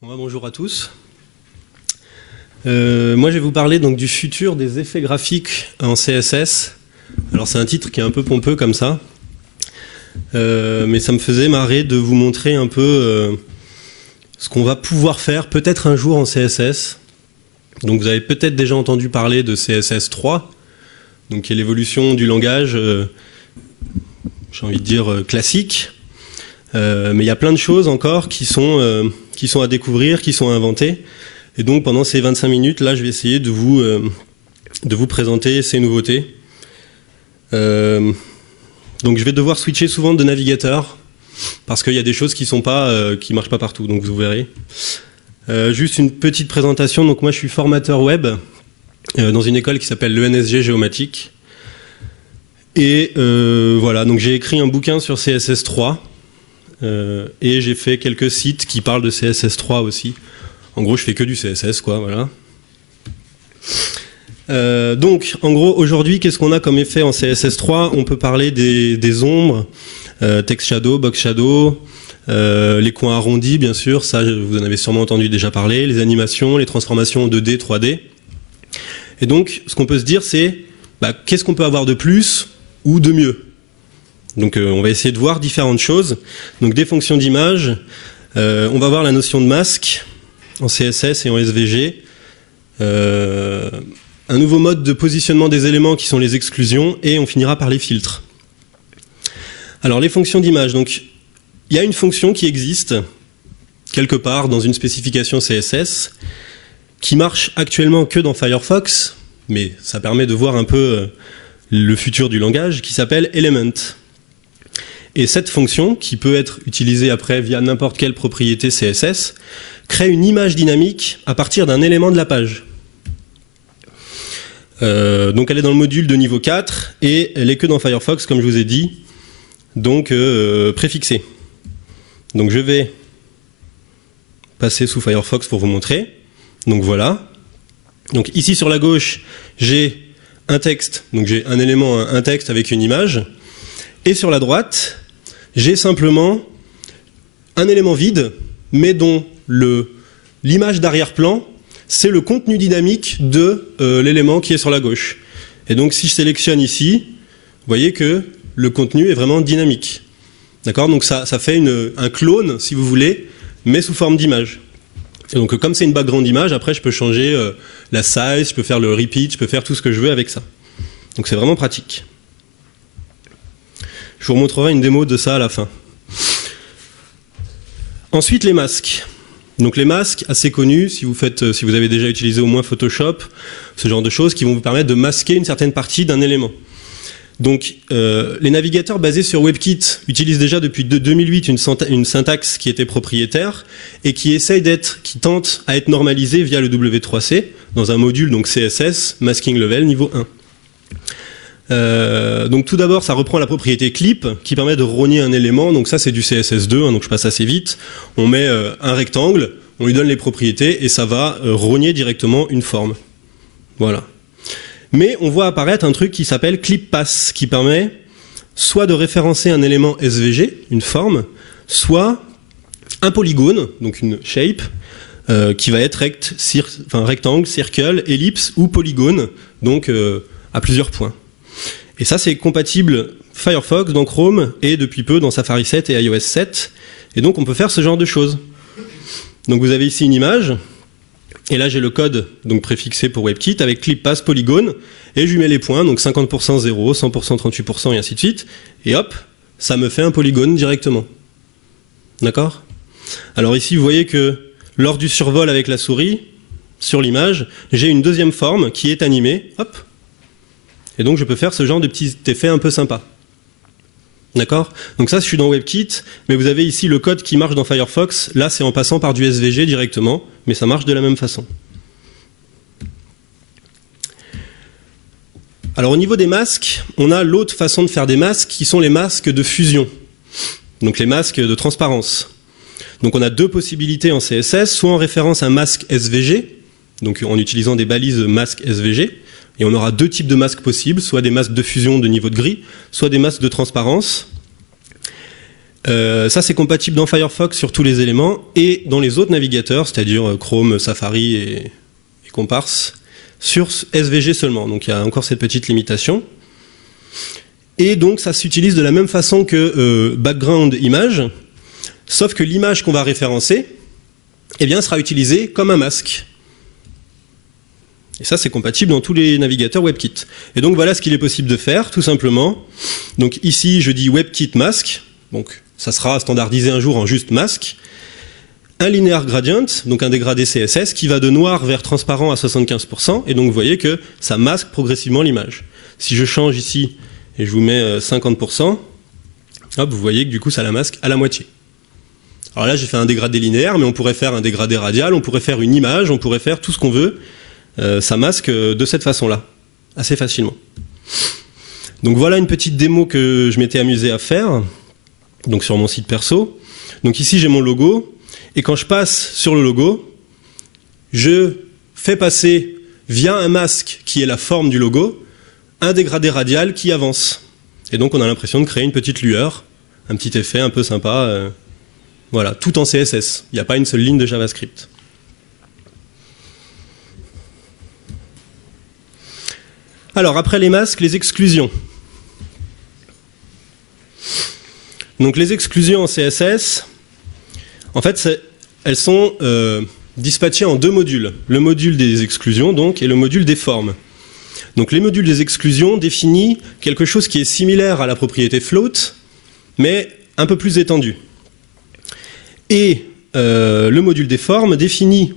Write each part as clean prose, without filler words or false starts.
Bonjour à tous. Moi je vais vous parler donc du futur des effets graphiques en CSS. Alors c'est un titre qui est un peu pompeux comme ça, mais ça me faisait marrer de vous montrer un peu ce qu'on va pouvoir faire peut-être un jour en CSS. Donc vous avez peut-être déjà entendu parler de CSS 3, donc qui est l'évolution du langage, j'ai envie de dire classique. Mais il y a plein de choses encore qui sont à découvrir, qui sont à inventer. Et donc pendant ces 25 minutes, là, je vais essayer de vous présenter ces nouveautés. Donc je vais devoir switcher souvent de navigateur, parce qu'il y a des choses qui marchent pas partout, donc vous verrez. Juste une petite présentation. Donc moi, je suis formateur web dans une école qui s'appelle l'ENSG Géomatique. Et voilà, donc j'ai écrit un bouquin sur CSS 3. Et j'ai fait quelques sites qui parlent de CSS3 aussi. En gros, je fais que du CSS, quoi, voilà. Donc, en gros, aujourd'hui, qu'est-ce qu'on a comme effet en CSS3? On peut parler des ombres, text shadow, box shadow, les coins arrondis, bien sûr, ça, vous en avez sûrement entendu déjà parler, les animations, les transformations 2D, 3D. Et donc, ce qu'on peut se dire, c'est, qu'est-ce qu'on peut avoir de plus ou de mieux? Donc on va essayer de voir différentes choses. Donc des fonctions d'image, on va voir la notion de masque en CSS et en SVG, un nouveau mode de positionnement des éléments qui sont les exclusions, et on finira par les filtres. Alors les fonctions d'image, donc il y a une fonction qui existe quelque part dans une spécification CSS qui marche actuellement que dans Firefox, mais ça permet de voir un peu le futur du langage, qui s'appelle Element. Et cette fonction, qui peut être utilisée après via n'importe quelle propriété CSS, crée une image dynamique à partir d'un élément de la page. Donc elle est dans le module de niveau 4 et elle est que dans Firefox, comme je vous ai dit, donc préfixée. Donc je vais passer sous Firefox pour vous montrer. Donc voilà. Donc ici sur la gauche, j'ai un texte, donc j'ai un élément, un texte avec une image. Et sur la droite, j'ai simplement un élément vide, mais dont l'image d'arrière-plan, c'est le contenu dynamique de l'élément qui est sur la gauche. Et donc si je sélectionne ici, vous voyez que le contenu est vraiment dynamique. D'accord? Donc ça fait un clone, si vous voulez, mais sous forme d'image. Et donc comme c'est une background image, après je peux changer la size, je peux faire le repeat, je peux faire tout ce que je veux avec ça. Donc c'est vraiment pratique. Je vous remontrerai une démo de ça à la fin. Ensuite, les masques. Donc les masques, assez connus, si vous avez déjà utilisé au moins Photoshop, ce genre de choses qui vont vous permettre de masquer une certaine partie d'un élément. Donc les navigateurs basés sur WebKit utilisent déjà depuis 2008 une syntaxe qui était propriétaire et qui tente à être normalisée via le W3C dans un module donc CSS Masking Level niveau 1. Donc tout d'abord, ça reprend la propriété clip qui permet de rogner un élément. Donc ça, c'est du CSS2, donc je passe assez vite. On met un rectangle, on lui donne les propriétés et ça va rogner directement une forme. Voilà. Mais on voit apparaître un truc qui s'appelle clip pass, qui permet soit de référencer un élément SVG, une forme, soit un polygone, donc une shape, qui va être rectangle, circle, ellipse ou polygone, donc à plusieurs points. Et ça, c'est compatible Firefox dans Chrome et depuis peu dans Safari 7 et iOS 7. Et donc, on peut faire ce genre de choses. Donc, vous avez ici une image. Et là, j'ai le code donc préfixé pour WebKit avec clip pass polygone. Et je lui mets les points, donc 50% 0, 100% 38% et ainsi de suite. Et hop, ça me fait un polygone directement. D'accord? Alors ici, vous voyez que lors du survol avec la souris, sur l'image, j'ai une deuxième forme qui est animée. Hop. Et donc je peux faire ce genre de petit effet un peu sympa. D'accord? Donc ça, je suis dans WebKit, mais vous avez ici le code qui marche dans Firefox. Là, c'est en passant par du SVG directement, mais ça marche de la même façon. Alors au niveau des masques, on a l'autre façon de faire des masques qui sont les masques de fusion. Donc les masques de transparence. Donc on a deux possibilités en CSS, soit en référence à un masque SVG, donc en utilisant des balises masque SVG, et on aura deux types de masques possibles, soit des masques de fusion de niveau de gris, soit des masques de transparence. Ça, c'est compatible dans Firefox sur tous les éléments et dans les autres navigateurs, c'est-à-dire Chrome, Safari et Comparse, sur SVG seulement. Donc il y a encore cette petite limitation. Et donc ça s'utilise de la même façon que background image, sauf que l'image qu'on va référencer, eh bien, sera utilisée comme un masque. Et ça, c'est compatible dans tous les navigateurs WebKit. Et donc voilà ce qu'il est possible de faire, tout simplement. Donc ici, je dis WebKit mask. Donc ça sera standardisé un jour en juste masque. Un linear gradient, donc un dégradé CSS, qui va de noir vers transparent à 75%. Et donc vous voyez que ça masque progressivement l'image. Si je change ici et je vous mets 50%, hop, vous voyez que du coup ça la masque à la moitié. Alors là, j'ai fait un dégradé linéaire, mais on pourrait faire un dégradé radial, on pourrait faire une image, on pourrait faire tout ce qu'on veut. Ça masque de cette façon-là, assez facilement. Donc voilà une petite démo que je m'étais amusé à faire, donc sur mon site perso. Donc ici, j'ai mon logo, et quand je passe sur le logo, je fais passer via un masque qui est la forme du logo, un dégradé radial qui avance. Et donc on a l'impression de créer une petite lueur, un petit effet un peu sympa. Voilà, tout en CSS. Il n'y a pas une seule ligne de JavaScript. Alors, après les masques, les exclusions. Donc, les exclusions en CSS, en fait, elles sont dispatchées en deux modules. Le module des exclusions, donc, et le module des formes. Donc, les modules des exclusions définissent quelque chose qui est similaire à la propriété float, mais un peu plus étendu. Et le module des formes définit,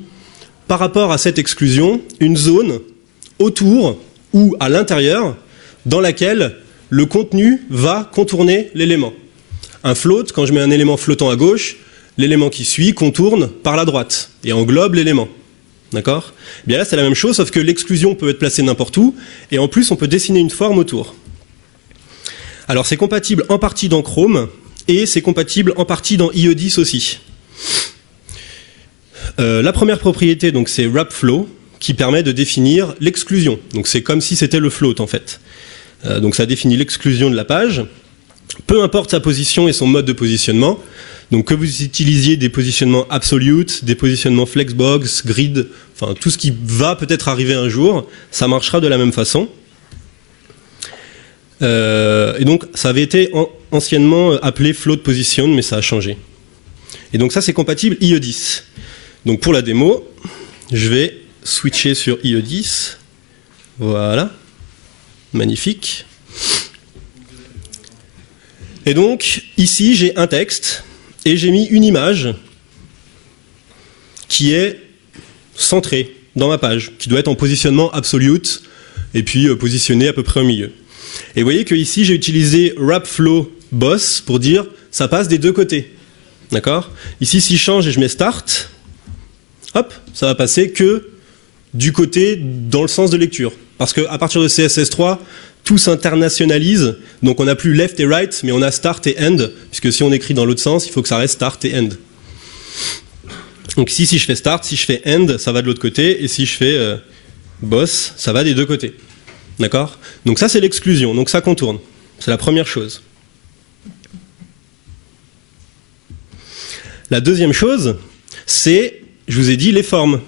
par rapport à cette exclusion, une zone autour ou à l'intérieur dans laquelle le contenu va contourner l'élément. Un float, quand je mets un élément flottant à gauche, l'élément qui suit contourne par la droite et englobe l'élément. D'accord ? Bien là, c'est la même chose, sauf que l'exclusion peut être placée n'importe où, et en plus, on peut dessiner une forme autour. Alors, c'est compatible en partie dans Chrome, et c'est compatible en partie dans IE10 aussi. La première propriété, donc, c'est wrapFlow, qui permet de définir l'exclusion. Donc c'est comme si c'était le float en fait. Donc ça définit l'exclusion de la page, peu importe sa position et son mode de positionnement. Donc que vous utilisiez des positionnements absolute, des positionnements flexbox, grid, enfin tout ce qui va peut-être arriver un jour, ça marchera de la même façon. Et donc ça avait été anciennement appelé float position, mais ça a changé. Et donc ça c'est compatible IE10. Donc pour la démo, je vais switcher sur IE10. Voilà. Magnifique. Et donc, ici, j'ai un texte et j'ai mis une image qui est centrée dans ma page, qui doit être en positionnement absolute et puis positionnée à peu près au milieu. Et vous voyez que ici, j'ai utilisé wrapFlow boss pour dire ça passe des deux côtés. D'accord ? Ici, si je change et je mets start, hop, ça va passer que du côté dans le sens de lecture. Parce qu'à partir de CSS3, tout s'internationalise, donc on n'a plus left et right, mais on a start et end, puisque si on écrit dans l'autre sens, il faut que ça reste start et end. Donc ici, si je fais start, si je fais end, ça va de l'autre côté, et si je fais boss, ça va des deux côtés. D'accord ? Donc ça, c'est l'exclusion, donc ça contourne. C'est la première chose. La deuxième chose, c'est, je vous ai dit, les formes.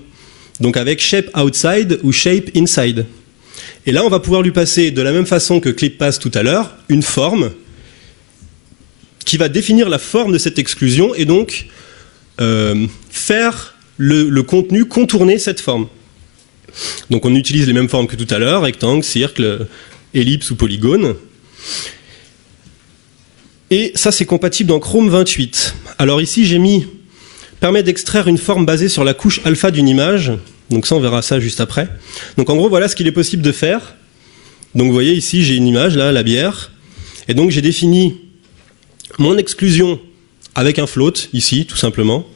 Donc avec shape outside ou shape inside. Et là, on va pouvoir lui passer, de la même façon que ClipPass tout à l'heure, une forme qui va définir la forme de cette exclusion et donc faire le contenu contourner cette forme. Donc on utilise les mêmes formes que tout à l'heure, rectangle, cercle, ellipse ou polygone. Et ça, c'est compatible dans Chrome 28. Alors ici, j'ai mis permet d'extraire une forme basée sur la couche alpha d'une image. Donc ça, on verra ça juste après. Donc en gros, voilà ce qu'il est possible de faire. Donc vous voyez ici, j'ai une image, là, la bière. Et donc j'ai défini mon exclusion avec un float, ici, tout simplement.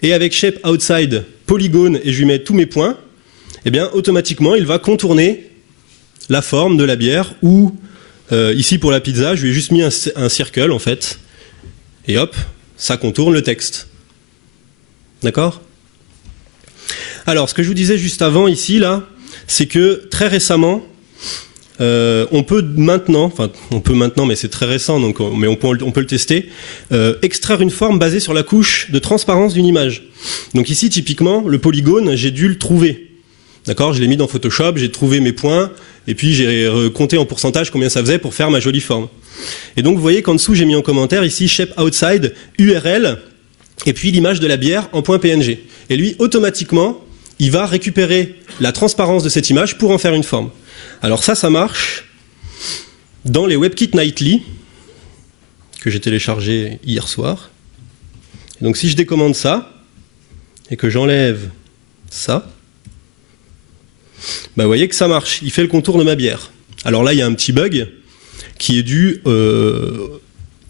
Et avec shape outside, polygone, et je lui mets tous mes points, eh bien, automatiquement, il va contourner la forme de la bière. Ou, ici, pour la pizza, je lui ai juste mis un circle, en fait. Et hop, ça contourne le texte. D'accord ? Alors, ce que je vous disais juste avant, ici, là, c'est que très récemment, on peut maintenant, mais c'est très récent, donc, mais on peut le tester, extraire une forme basée sur la couche de transparence d'une image. Donc ici, typiquement, le polygone, j'ai dû le trouver. D'accord, je l'ai mis dans Photoshop, j'ai trouvé mes points, et puis j'ai compté en pourcentage combien ça faisait pour faire ma jolie forme. Et donc vous voyez qu'en dessous, j'ai mis en commentaire ici shape outside, URL, et puis l'image de la bière en .png. Et lui, automatiquement, il va récupérer la transparence de cette image pour en faire une forme. Alors ça marche dans les WebKit Nightly, que j'ai téléchargé hier soir. Et donc si je décommande ça, et que j'enlève ça, bah vous voyez que ça marche, il fait le contour de ma bière. Alors là, il y a un petit bug qui est dû au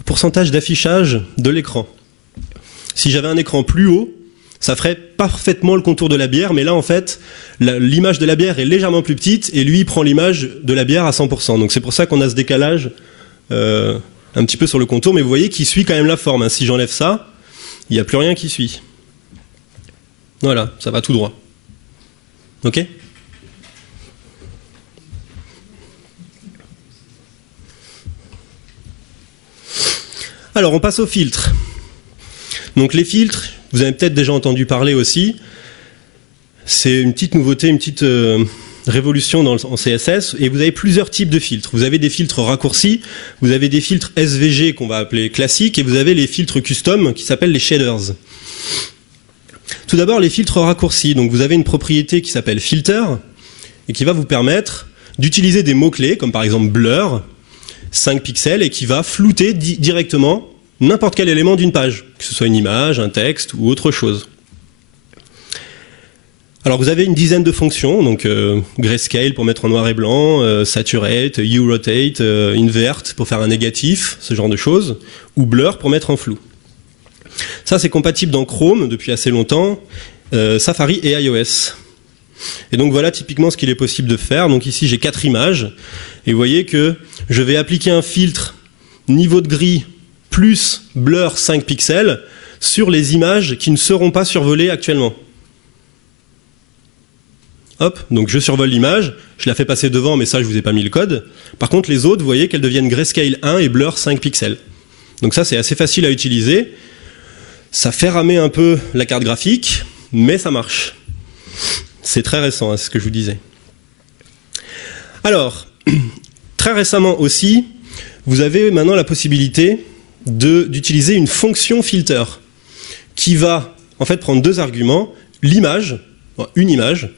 pourcentage d'affichage de l'écran. Si j'avais un écran plus haut, ça ferait parfaitement le contour de la bière, mais là en fait, l'image de la bière est légèrement plus petite et lui il prend l'image de la bière à 100%. Donc c'est pour ça qu'on a ce décalage un petit peu sur le contour, mais vous voyez qu'il suit quand même la forme. Hein. Si j'enlève ça, il n'y a plus rien qui suit. Voilà, ça va tout droit. Ok ? Alors on passe aux filtres. Donc les filtres, vous avez peut-être déjà entendu parler aussi, c'est une petite nouveauté, une petite révolution en CSS, et vous avez plusieurs types de filtres. Vous avez des filtres raccourcis, vous avez des filtres SVG qu'on va appeler classiques, et vous avez les filtres custom qui s'appellent les shaders. Tout d'abord les filtres raccourcis, donc vous avez une propriété qui s'appelle filter, et qui va vous permettre d'utiliser des mots-clés, comme par exemple blur, 5 pixels, et qui va flouter directement n'importe quel élément d'une page, que ce soit une image, un texte ou autre chose. Alors vous avez une dizaine de fonctions, donc grayscale pour mettre en noir et blanc, saturate, hue rotate, invert pour faire un négatif, ce genre de choses, ou blur pour mettre en flou. Ça c'est compatible dans Chrome depuis assez longtemps, Safari et iOS. Et donc voilà typiquement ce qu'il est possible de faire. Donc ici j'ai 4 images, et vous voyez que je vais appliquer un filtre niveau de gris plus blur 5 pixels sur les images qui ne seront pas survolées actuellement. Hop, donc je survole l'image, je la fais passer devant, mais ça je vous ai pas mis le code. Par contre les autres, vous voyez qu'elles deviennent grayscale 1 et blur 5 pixels. Donc ça c'est assez facile à utiliser. Ça fait ramer un peu la carte graphique, mais ça marche. C'est très récent, hein, c'est ce que je vous disais. Alors, très récemment aussi, vous avez maintenant la possibilité d'utiliser une fonction filter qui va en fait prendre 2 arguments, l'image, une image,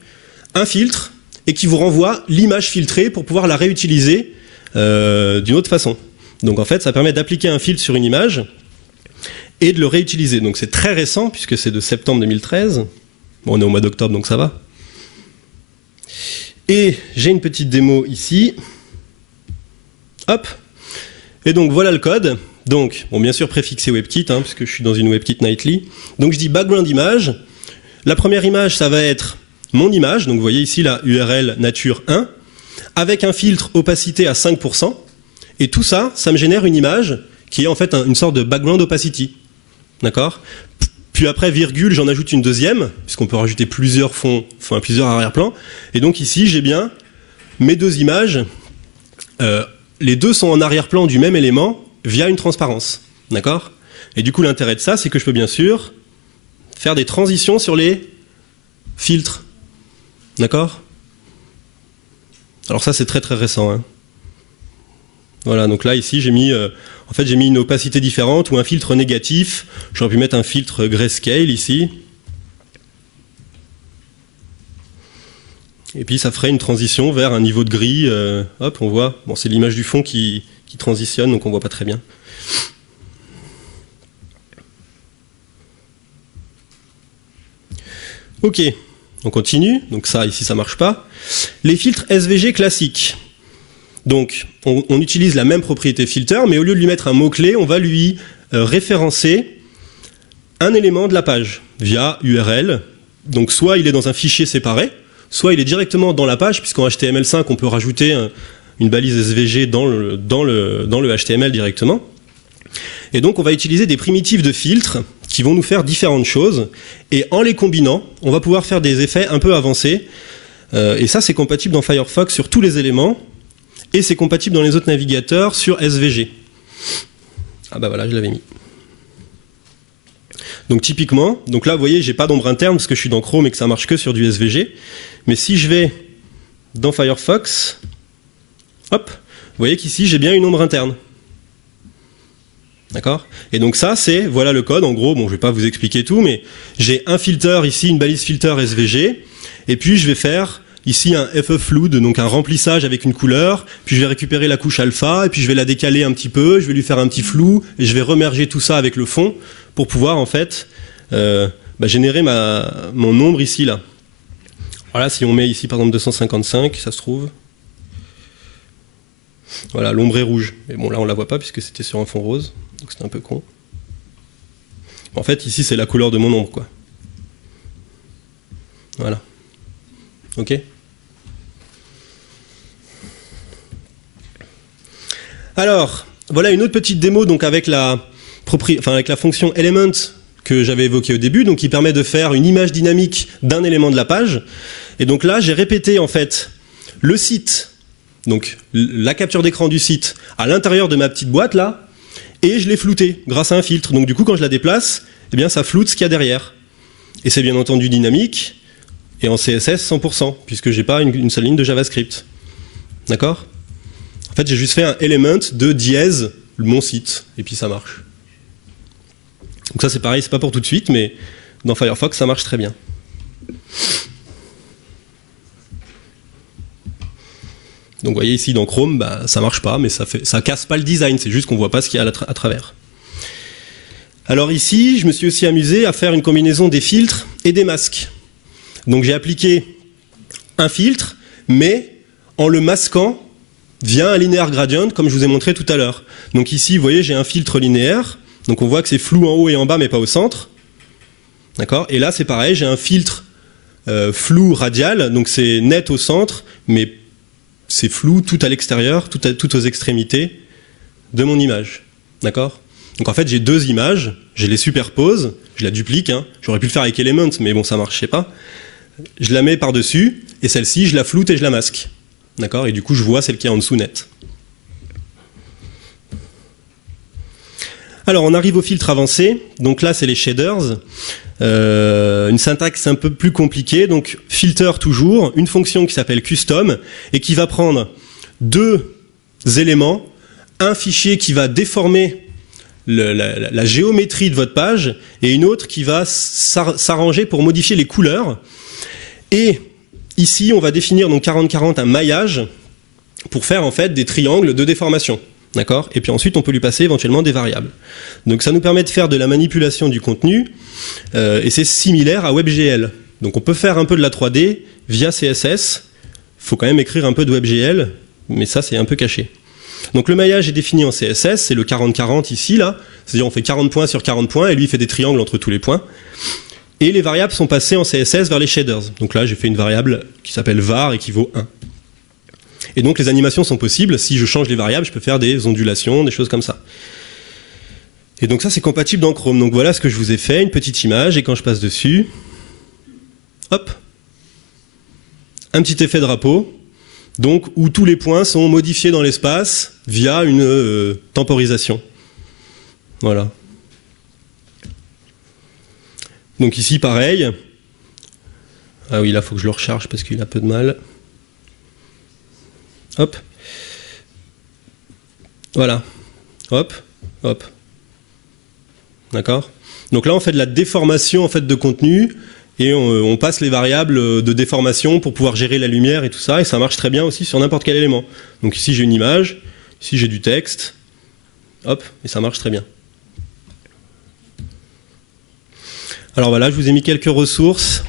un filtre, et qui vous renvoie l'image filtrée pour pouvoir la réutiliser d'une autre façon. Donc en fait, ça permet d'appliquer un filtre sur une image et de le réutiliser. Donc c'est très récent, puisque c'est de septembre 2013. Bon, on est au mois d'octobre, donc ça va. Et j'ai une petite démo ici. Hop. Et donc voilà le code. Donc, bon, bien sûr préfixé WebKit, hein, puisque je suis dans une WebKit Nightly. Donc je dis background image. La première image, ça va être mon image. Donc vous voyez ici la URL nature 1, avec un filtre opacité à 5%. Et tout ça, ça me génère une image qui est en fait une sorte de background opacity. D'accord ? Puis après, virgule, j'en ajoute une deuxième, puisqu'on peut rajouter plusieurs fonds, enfin plusieurs arrière-plans. Et donc ici, j'ai bien mes 2 images. Les 2 sont en arrière-plan du même élément via une transparence. D'accord ? Et du coup, l'intérêt de ça, c'est que je peux bien sûr faire des transitions sur les filtres. D'accord ? Alors ça, c'est très très récent. Hein. Voilà, donc là, ici, j'ai mis une opacité différente ou un filtre négatif. J'aurais pu mettre un filtre grayscale ici. Et puis ça ferait une transition vers un niveau de gris. Hop, on voit. Bon, c'est l'image du fond qui transitionne, donc on voit pas très bien. Ok, on continue. Donc ça, ici, ça marche pas. Les filtres SVG classiques. Donc, on utilise la même propriété filter, mais au lieu de lui mettre un mot-clé, on va lui référencer un élément de la page via URL. Donc, soit il est dans un fichier séparé, soit il est directement dans la page, puisqu'en HTML5, on peut rajouter une balise SVG dans le HTML directement. Et donc, on va utiliser des primitives de filtres qui vont nous faire différentes choses. Et en les combinant, on va pouvoir faire des effets un peu avancés. Et ça, c'est compatible dans Firefox sur tous les éléments. et c'est compatible dans les autres navigateurs sur SVG. Ah bah voilà, je l'avais mis. Donc typiquement, donc là vous voyez, j'ai pas d'ombre interne parce que je suis dans Chrome et que ça marche que sur du SVG. Mais si je vais dans Firefox, hop, vous voyez qu'ici j'ai bien une ombre interne. D'accord ? Et donc ça, c'est, voilà le code, en gros, bon je vais pas vous expliquer tout, mais j'ai un filter ici, une balise filter SVG, et puis je vais faire ici un FE-Flood, donc un remplissage avec une couleur, puis je vais récupérer la couche alpha, et puis je vais la décaler un petit peu, je vais lui faire un petit flou, et je vais remerger tout ça avec le fond, pour pouvoir en fait générer mon ombre ici, là. Voilà, si on met ici par exemple 255, ça se trouve. Voilà, l'ombre est rouge. Mais bon, là on la voit pas puisque c'était sur un fond rose, donc c'était un peu con. En fait, ici c'est la couleur de mon ombre, quoi. Voilà. Ok ? Alors, voilà une autre petite démo donc avec la fonction element que j'avais évoquée au début, donc qui permet de faire une image dynamique d'un élément de la page. Et donc là, j'ai répété en fait le site, donc la capture d'écran du site à l'intérieur de ma petite boîte là, et je l'ai flouté grâce à un filtre. Donc du coup, quand je la déplace, eh bien ça floute ce qu'il y a derrière. Et c'est bien entendu dynamique et en CSS 100%, puisque j'ai pas une seule ligne de JavaScript. D'accord ? En fait, j'ai juste fait un element de dièse mon site, et puis ça marche. Donc ça c'est pareil, c'est pas pour tout de suite, mais dans Firefox ça marche très bien. Donc vous voyez ici dans Chrome, bah, ça marche pas, mais ça casse pas le design, c'est juste qu'on voit pas ce qu'il y a à travers. Alors ici, je me suis aussi amusé à faire une combinaison des filtres et des masques. Donc j'ai appliqué un filtre, mais en le masquant via un linéaire gradient, comme je vous ai montré tout à l'heure. Donc ici, vous voyez, j'ai un filtre linéaire, donc on voit que c'est flou en haut et en bas, mais pas au centre. D'accord ? Et là, c'est pareil, j'ai un filtre flou radial, donc c'est net au centre, mais c'est flou tout à l'extérieur, tout aux extrémités de mon image. D'accord ? Donc en fait, j'ai deux images, je les superpose, je la duplique, hein. J'aurais pu le faire avec Element, mais bon, ça marchait pas. Je la mets par-dessus, et celle-ci, je la floute et je la masque. D'accord ? Et du coup, je vois celle qui est en dessous net. Alors, on arrive au filtre avancé. Donc là, c'est les shaders. Une syntaxe un peu plus compliquée. Donc, filter toujours, une fonction qui s'appelle custom et qui va prendre deux éléments, un fichier qui va déformer la géométrie de votre page et une autre qui va s'arranger pour modifier les couleurs. Et ici, on va définir donc 40-40 un maillage pour faire en fait des triangles de déformation. D'accord ? Et puis ensuite, on peut lui passer éventuellement des variables. Donc ça nous permet de faire de la manipulation du contenu et c'est similaire à WebGL. Donc on peut faire un peu de la 3D via CSS. Il faut quand même écrire un peu de WebGL, mais ça c'est un peu caché. Donc le maillage est défini en CSS, c'est le 40-40 ici, là. C'est-à-dire on fait 40 points sur 40 points et lui il fait des triangles entre tous les points. Et les variables sont passées en CSS vers les shaders. Donc là j'ai fait une variable qui s'appelle var et qui vaut 1. Et donc les animations sont possibles. Si je change les variables, je peux faire des ondulations, des choses comme ça. Et donc ça c'est compatible dans Chrome. Donc voilà ce que je vous ai fait, une petite image, et quand je passe dessus, hop, un petit effet drapeau, donc où tous les points sont modifiés dans l'espace via une temporisation. Voilà. Donc ici pareil. Ah oui, là il faut que je le recharge parce qu'il a peu de mal. Hop. Voilà. Hop. Hop. D'accord ? Donc là, on fait de la déformation en fait, de contenu et on passe les variables de déformation pour pouvoir gérer la lumière et tout ça. Et ça marche très bien aussi sur n'importe quel élément. Donc ici, j'ai une image. Ici, j'ai du texte. Hop. Et ça marche très bien. Alors voilà, je vous ai mis quelques ressources.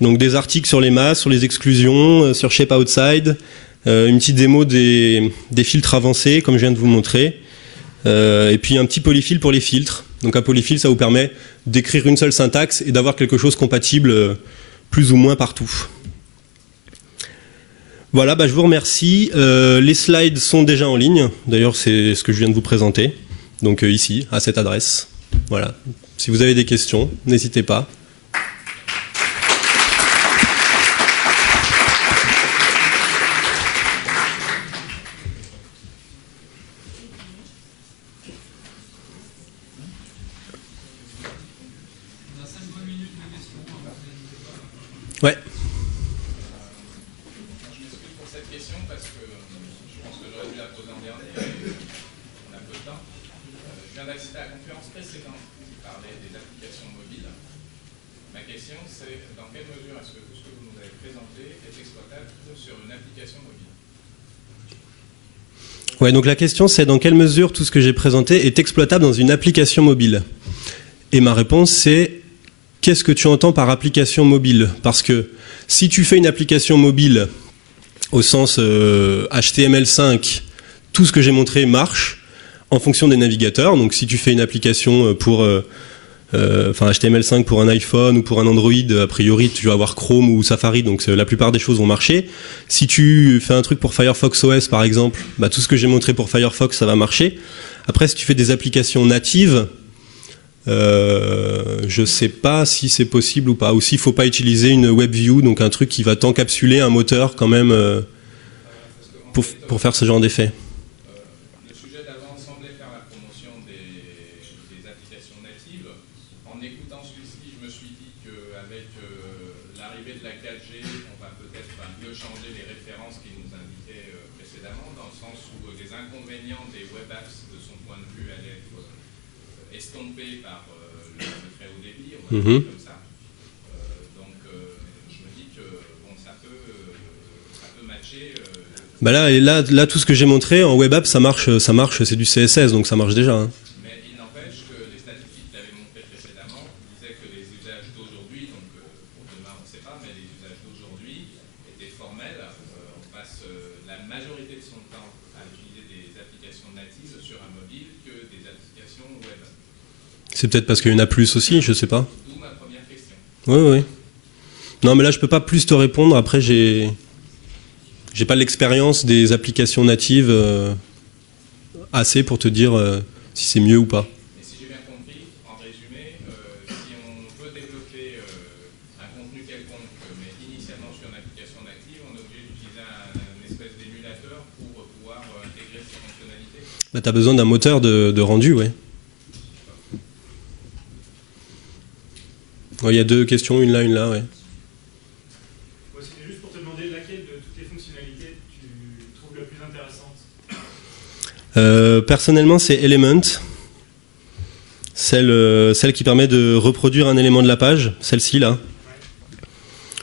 Donc des articles sur les masses, sur les exclusions, sur Shape Outside. Une petite démo des filtres avancés, comme je viens de vous montrer. Et puis un petit polyfill pour les filtres. Donc un polyfill, ça vous permet d'écrire une seule syntaxe et d'avoir quelque chose compatible plus ou moins partout. Voilà, bah, je vous remercie. Les slides sont déjà en ligne. D'ailleurs, c'est ce que je viens de vous présenter. Donc ici, à cette adresse. Voilà. Si vous avez des questions, n'hésitez pas. Ouais. Je m'excuse pour cette question parce que je pense que j'aurais dû la poser en dernier, mais on a peu de temps. Je viens d'assister à la conférence précédente qui parlait des applications mobiles. Ma question, c'est dans quelle mesure est-ce que tout ce que vous nous avez présenté est exploitable sur une application mobile? Ouais, donc la question c'est dans quelle mesure tout ce que j'ai présenté est exploitable dans une application mobile. Et ma réponse c'est qu'est-ce que tu entends par application mobile? Parce que si tu fais une application mobile au sens HTML5, tout ce que j'ai montré marche en fonction des navigateurs. Donc si tu fais une application pour HTML5 pour un iPhone ou pour un Android, a priori tu vas avoir Chrome ou Safari, donc la plupart des choses vont marcher. Si tu fais un truc pour Firefox OS par exemple, bah, tout ce que j'ai montré pour Firefox ça va marcher. Après si tu fais des applications natives, je sais pas si c'est possible ou pas, ou s'il faut pas utiliser une WebView, donc un truc qui va t'encapsuler un moteur quand même pour faire ce genre d'effet. Le sujet d'avant semblait faire la promotion des applications natives. En écoutant celui-ci, je me suis dit qu'avec l'arrivée de la 4G, on va peut-être mieux changer les références qu'il nous indiquait précédemment, dans le sens où les inconvénients des web apps, de son point de vue, allaient être estompés par le très haut débit, on va dire comme ça. Donc je me dis que bon, ça peut matcher. Bah là, tout ce que j'ai montré en web app, ça marche, c'est du CSS, donc ça marche déjà. Hein. Mais il n'empêche que les statistiques que tu avais montrées précédemment disaient que les usages d'aujourd'hui, donc pour demain on ne sait pas, mais les usages d'aujourd'hui étaient formels. On passe la majorité de son temps à utiliser des applications natives sur un mobile que des applications web. C'est peut-être parce qu'il y en a plus aussi, je sais pas. D'où ma première question. Oui. Non, mais là, je peux pas plus te répondre. Après, j'ai pas l'expérience des applications natives assez pour te dire si c'est mieux ou pas. Et si j'ai bien compris, en résumé, si on veut développer un contenu quelconque, mais initialement sur une application native, on est obligé d'utiliser une espèce d'émulateur pour pouvoir intégrer ces fonctionnalités. Bah, tu as besoin d'un moteur de rendu, ouais. Il y a deux questions, une là, ouais. C'était juste pour te demander laquelle de toutes les fonctionnalités tu trouves la plus intéressante. Personnellement, c'est Element. Celle qui permet de reproduire un élément de la page, celle-ci là.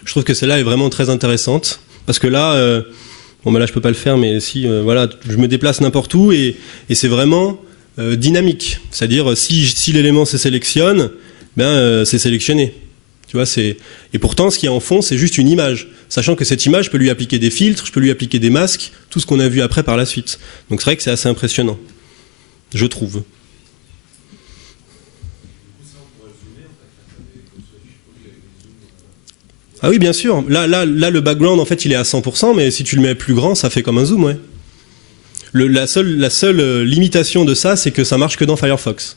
Je trouve que celle-là est vraiment très intéressante. Parce que là, là je peux pas le faire, mais si, voilà, je me déplace n'importe où et c'est vraiment dynamique. C'est-à-dire, si l'élément se sélectionne, c'est sélectionné. Tu vois, et pourtant, ce qu'il y a en fond, c'est juste une image. Sachant que cette image, je peux lui appliquer des filtres, je peux lui appliquer des masques, tout ce qu'on a vu après par la suite. Donc c'est vrai que c'est assez impressionnant. Je trouve. Ah oui, bien sûr. Là, le background, en fait, il est à 100%, mais si tu le mets plus grand, ça fait comme un zoom, ouais. La seule limitation de ça, c'est que ça marche que dans Firefox.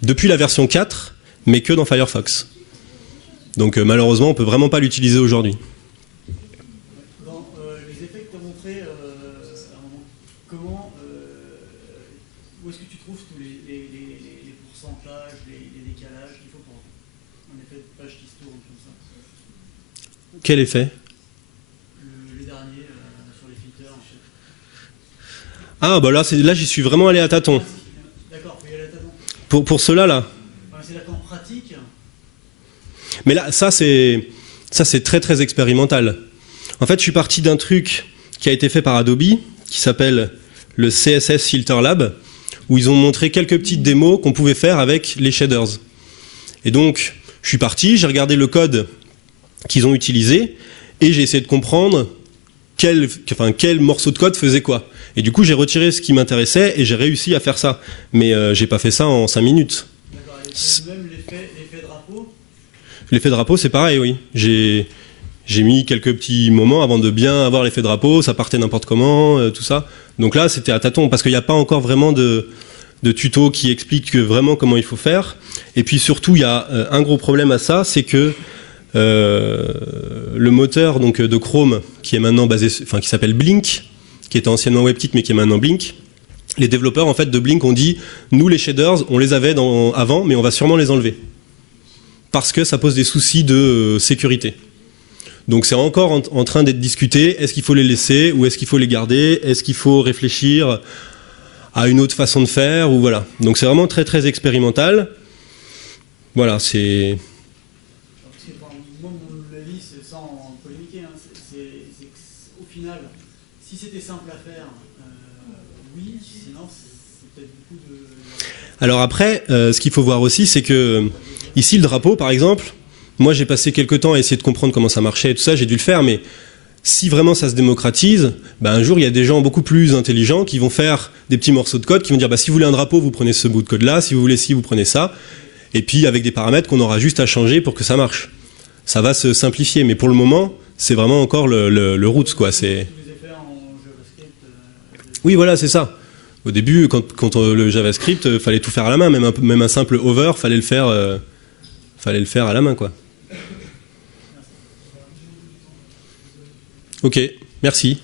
Depuis la version 4, mais que dans Firefox. Donc malheureusement, on peut vraiment pas l'utiliser aujourd'hui. Dans les effets que tu as montrés, où est-ce que tu trouves tous les pourcentages, les décalages qu'il faut pour un effet de page qui se tourne comme ça? Quel effet? Les derniers, sur les filters. Ah, bah là j'y suis vraiment allé à tâtons. D'accord, faut y aller à tâtons. Pour cela, là. C'est là qu'en pratique. Mais là, ça c'est très très expérimental. En fait, je suis parti d'un truc qui a été fait par Adobe, qui s'appelle le CSS Filter Lab, où ils ont montré quelques petites démos qu'on pouvait faire avec les shaders. Et donc, je suis parti, j'ai regardé le code qu'ils ont utilisé, et j'ai essayé de comprendre quel morceau de code faisait quoi. Et du coup, j'ai retiré ce qui m'intéressait, et j'ai réussi à faire ça. Mais j'ai pas fait ça en 5 minutes. D'accord, et même l'effet drapeau? L'effet drapeau, c'est pareil, oui. J'ai mis quelques petits moments avant de bien avoir l'effet drapeau, ça partait n'importe comment, tout ça. Donc là, c'était à tâtons, parce qu'il n'y a pas encore vraiment de tuto qui explique vraiment comment il faut faire. Et puis surtout, il y a un gros problème à ça, c'est que le moteur donc, de Chrome, qui est maintenant qui s'appelle Blink, qui était anciennement WebKit, mais qui est maintenant Blink, les développeurs en fait, de Blink ont dit « Nous, les shaders, on les avait avant, mais on va sûrement les enlever. » Parce que ça pose des soucis de sécurité. Donc c'est encore en train d'être discuté. Est-ce qu'il faut les laisser ou est-ce qu'il faut les garder? Est-ce qu'il faut réfléchir à une autre façon de faire ou voilà. Donc c'est vraiment très très expérimental. Voilà, c'est... Moi, mon avis, c'est sans polémiquer, hein, c'est qu'au final, si c'était simple à faire, oui, sinon c'est peut-être beaucoup de... Alors après, ce qu'il faut voir aussi, c'est que ici le drapeau par exemple, moi j'ai passé quelques temps à essayer de comprendre comment ça marchait et tout ça, j'ai dû le faire, mais si vraiment ça se démocratise, ben un jour il y a des gens beaucoup plus intelligents qui vont faire des petits morceaux de code, qui vont dire bah, si vous voulez un drapeau, vous prenez ce bout de code là, si vous voulez ci, vous prenez ça, et puis avec des paramètres qu'on aura juste à changer pour que ça marche. Ça va se simplifier, mais pour le moment, c'est vraiment encore le roots, quoi. C'est... Oui, voilà, c'est ça. Au début, quand le JavaScript, fallait tout faire à la main, même un simple over, fallait le faire à la main, quoi. Ok, merci.